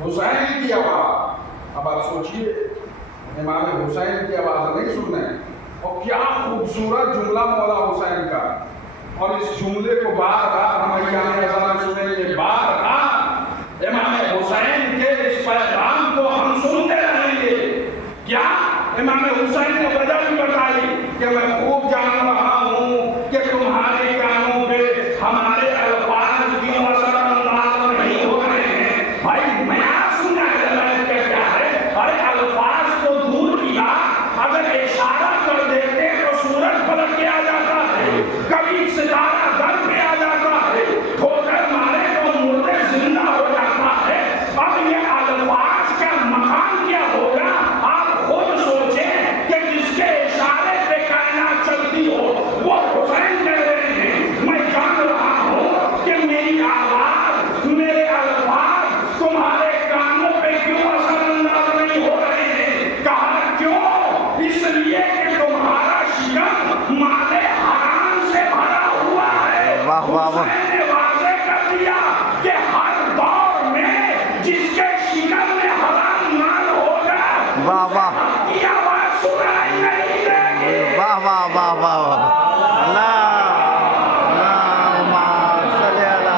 حسین کی آواز. اب آپ سوچئے امام حسین کی آواز نہیں سن رہے ہیں. اور کیا خوبصورت جملہ مولا حسین کا. اور اس جملے کو بار بار ہم ایام اذان سنیں گے. بار بار امام حسین کے اس پیغام کو ہم سنتے رہیں گے. کیا امام حسین نے وجہ بھی بتائی کہ میں خوب جان رہا ہوں کہ تمہارے کانوں پہ ہمارے الفاظ کیوں اثر انداز نہیں ہو رہے ہیں. بھائی میعاد سننا ہے کیا ہے. ارے الفاظ کو دور کیا, اگر اشارہ کر دیتے تو سورج پلٹ کے آ جاتا ہے, کبھی ستارہ در پہ آ جاتا ہے, ٹھوکر مارے تو مردے زندہ ہو جاتا ہے. اب یہ الفاظ کا مقام کیا ہوگا آپ خود سوچیں کہ جس کے اشارے پہ کائنات چلتی ہو وہ حسین کہہ رہے ہیں میں جان رہا ہوں کہ میری آواز میرے الفاظ تمہارے کانوں پہ کیوں اثر انداز نہیں ہو رہے ہیں. کہا کیوں؟ اس لیے کہ تمہارا شکم مال حرام سے بھرا ہوا ہے. واہ واہ واہ. حسین نے واضح کر دیا کہ ہر دور میں جس کے شکم میں حرام مال ہوگا واہ واہ کی آواز سنائی نہیں دے گی. واہ واہ واہ واہ واہ. اللہم صلی علی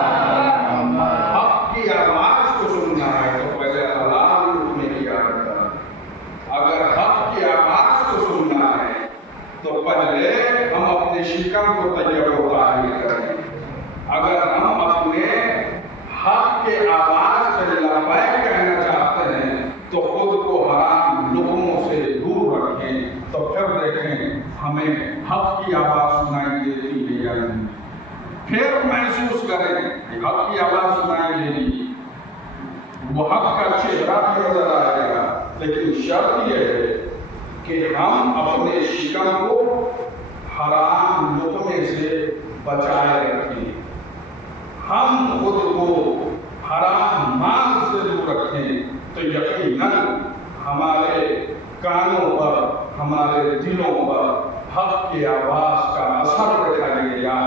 محمد. حق کی آواز کو سننا ہے تو پہلے حلال لقمے کی عادت ہے. اگر حق کی آواز کو سننا ہے تو پہلے ہم اپنے شکم کو طیب و طاہر کریں. اگر ہم اپنے حق کے آواز پہ لبیک کہنا چاہتے ہیں تو خود کو حرام لقموں سے دور رکھیں. تو پھر دیکھیں ہمیں حق کی آواز سنائی دیتی ہے یا نہیں. پھر محسوس کریں کہ حق کی آواز سنائی دے دی, وہ حق کا چہرہ بھی نظر آئے گا. لیکن شرط یہ ہے کہ ہم اپنے شکم کو حرام لقمے سے بچائے رکھیں. ہم خود کو حرام مال سے دور رکھیں تو یقیناً ہمارے کانوں پر ہمارے دلوں پر حق کی آواز کا اثر دکھائی دے گا.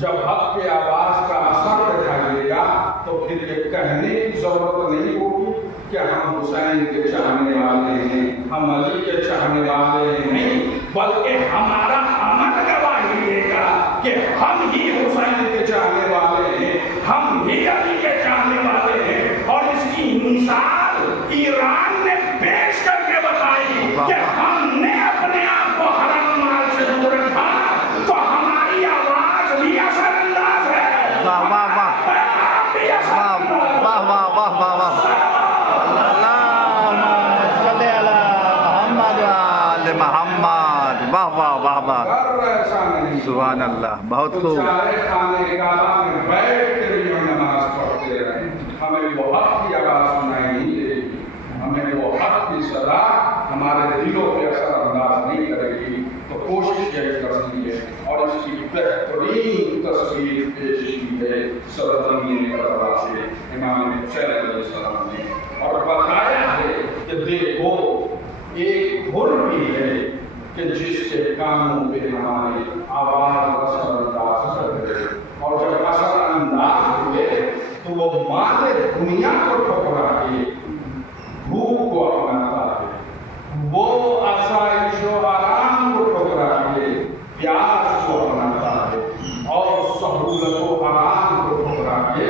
جب حق کی آواز کا اثر دکھائی دے گا تو پھر یہ کہنے کی ضرورت نہیں ہوگی کہ ہم حسین کے چاہنے والے ہیں, ہم علی کے چاہنے والے نہیں, بلکہ ہمارا عمل گواہی دے گا کہ ہم ہی حسین کے چاہنے والے ہیں, ہم ہی علی کے چاہنے والے ہیں. اور اس کی مثال ایران نے پیش کر کے بتائی کہ ہم نے اپنے آپ کو حرام مال سے دور رکھا تو ہماری آواز بھی اثر انداز ہے. واہ واہ واہ واہ واہ واہ واہ واہ. اللہم صلی علی محمد وآل محمد. واہ واہ واہ واہ. اگر ایسا نہیں سبحان اللہ. بہت تو خوب. چاہے خانے کعبہ میں بیٹھ کے بھی ہم نماز پڑھتے رہیں, ہمیں وہ حق کی آواز سنائی نہیں دے گی. ہمیں وہ حق کی صدا ہمارے دلوں پہ اثر انداز نہیں کرے گی. تو کوشش یہی کرنی ہے اور اس کی بہترین تصویر پیش کی ہے سرزمین کربلا سے امام حسین علیہ السلام نے, اور بتایا ہے کہ دیکھو ایک دھن بھی ہے کہ جس کے کانوں پہ ہماری آواز اثر انداز کرے, اور جب اثر انداز ہوئے تو وہ مال دنیا کو ٹھکرا کے بھوک کو اپناتا ہے, وہ آسائش و آرام کو ٹھکرا کے پیاس کو اپناتا ہے, اور سہولت و آرام کو ٹھکرا کے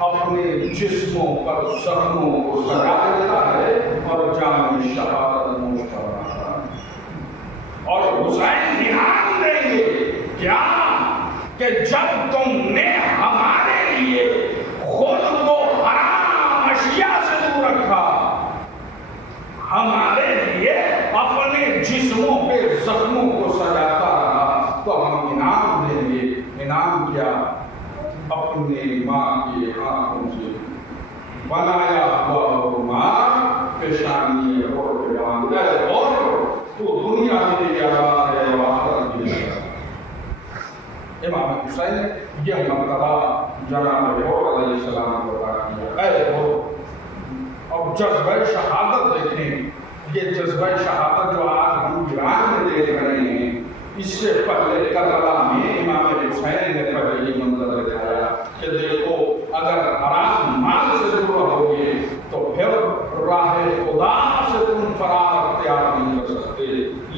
اپنے جسموں پر زخموں کو سجا دیتا ہے اور جام شہادت نوش کرواتا ہے. اور حسین دھیان دیں گے کیا کہ جب تم نے ہمارے لیے خود کو حرام اشیاء سے دور رکھا, ہمارے لیے اپنے جسموں پہ زخموں کو سجاتا رہا, تو ہم انعام دیں گے. انعام کیا؟ اپنے ماں کے ہاتھوں سے بنایا ہوا رومال پیشانی اور پہ باندھا ہے, اور تو دنیا میں بھی آزاد ہے اور آخرت بھی آزاد ہے. امام حسین نے یہ مرتبہ جناب حور علیہ السلام کو عطا کیا. اے حور, اب اب جذبہ شہادت دیکھیں، یہ جذبہ شہادت جو آج ہم ایران میں دیکھ رہے ہیں، اس سے پہلے کربلا میں امام حسین نے پہلے یہ منظر دکھایا کہ دیکھو اگر حرام مال سے دور رہو گے تو پھر راہ خدا سے تم فرار اختیار نہیں کر سکتے،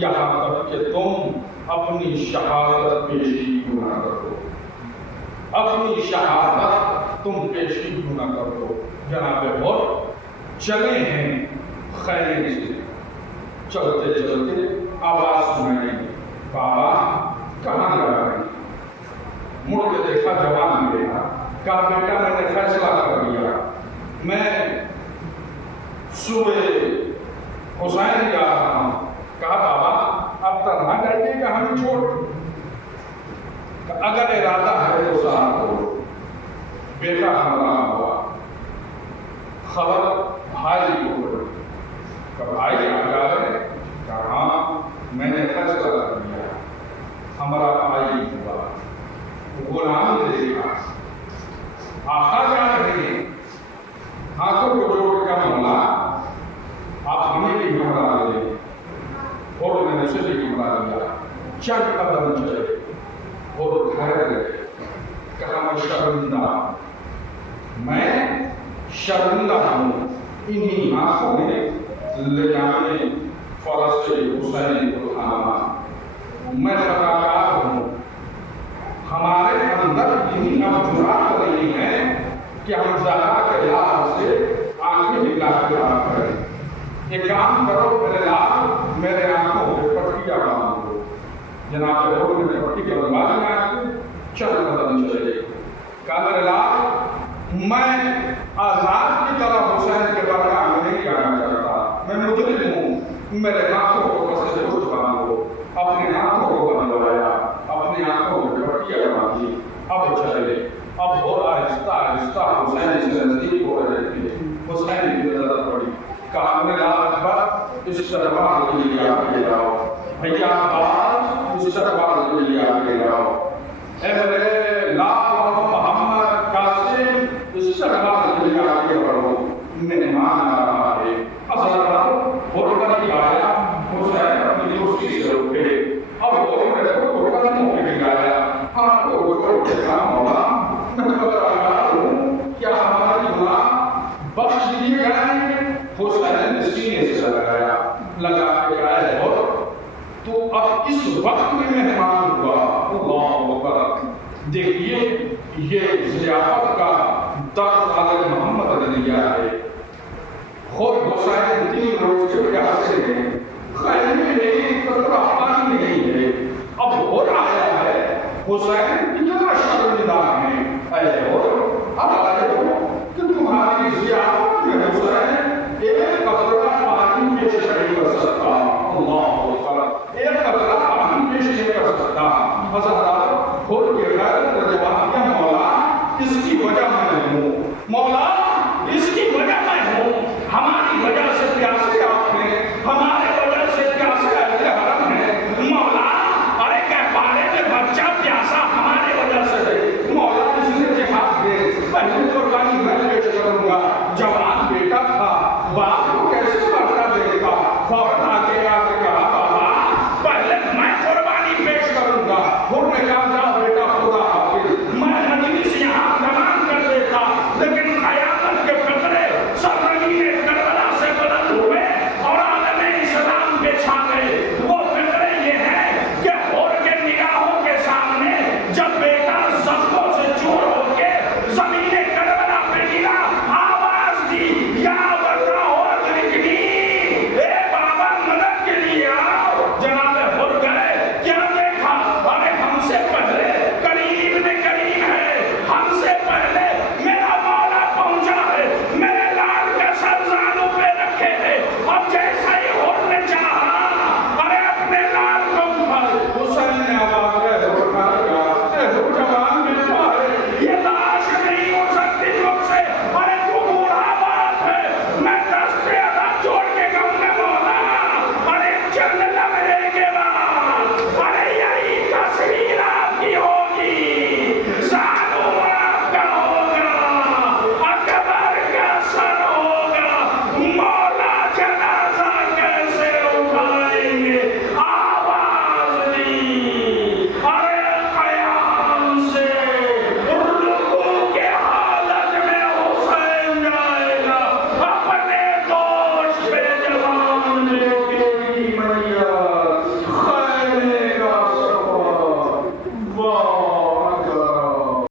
یہاں تک کہ تم اپنی شہادت پیشی کیوں نہ کرو، اپنی شہادت تم پیشی کیوں نہ کرو۔ جناب اور چلے ہیں خیمے سے، چلتے چلتے آواز سنائی، بابا کہاں جا رہے ہیں؟ مڑ کے دیکھا جوان بیٹا، کہا بیٹا میں نے فیصلہ کر لیا، میں صبح حسین جا رہا ہوں۔ کہا بابا اب تنہا جائیے کہ ہمیں چھوڑ؟ اگر ارادہ ہے تو ساتھ ہو۔ بیٹا ہمراہ ہوا، خبر بھائی کو پڑی، کہ بھائی آپ جا رہے ہیں؟ کہا ہاں میں نے فیصلہ کر لیا۔ ہمارا بھائی ہوا، غلام نے دیکھا آقا جا رہے ہیں، ہاتھوں کو جوڑ کر مولا آپ ہمیں بھی ہمراہ لے لیں، اور میں اسے بھی ہمراہ لیا۔ چند قدم چلے اور ٹھہر گئے، کہا میں شرمندہ ہوں انہی آنکھوں میں لے جانے فرس حسین کو تھاما، میں خطاکار ہوں، ہمارے اندر اتنی اب جرات نہیں ہے کہ ہم زہرا کے لال سے آنکھیں ملا کے آ کریں۔ ایک کام کرو میرے لال، میرے آنکھوں پہ پٹیاں باندھ دو۔ جناب نے پٹی بندھوا لی آنکھیں، چند قدم چلے، کہا میرے لال میں آزاد کی طرح حسین کے برگاہ میں نہیں جانا چاہتا، میں مجرم ہوں، میرے ہاتھوں کو کسے کچھ باندھو۔ اپنے ہاتھوں کو بندھوایا، اپنی آنکھوں میں پٹیاں باندھی، اب چلے، اب اور آہستہ آہستہ حسین سے نزدیک ہو رہے تھے۔ حسین کی نظر پڑی، کہا میرے لال اکبر اس دربار کے لیے آگے جاؤ، بھیا عباس اس دربار کے لیے آگے جاؤ، اے میرے لال اور محمد قاسم اس دربار کے لیے آگے بڑھو، مہمان آ رہا ہے۔ حضرت اور قریب آیا، حسین اپنی کرسی سے اٹھے، اب وہ میرے کو قدموں پہ گرایا، ہاتھ کو جوڑ کے کہا مولا میں خطاکار ہوں، کیا ہماری گناہ بخش دیے گئے؟ حسین نے سینے سے لگا کے کہا اور تو اب اس وقت میں مہمان ہوا۔ اللہ اکبر، دیکھیے یہ ضیافت کا درس حضرت محمد نے دیا ہے۔ خود حسین 3 روز کے پیاسے ہیں، خیمے میں ایک قطرہ پانی نہیں ہے، اب ہو آیا ہے، حسین کتنا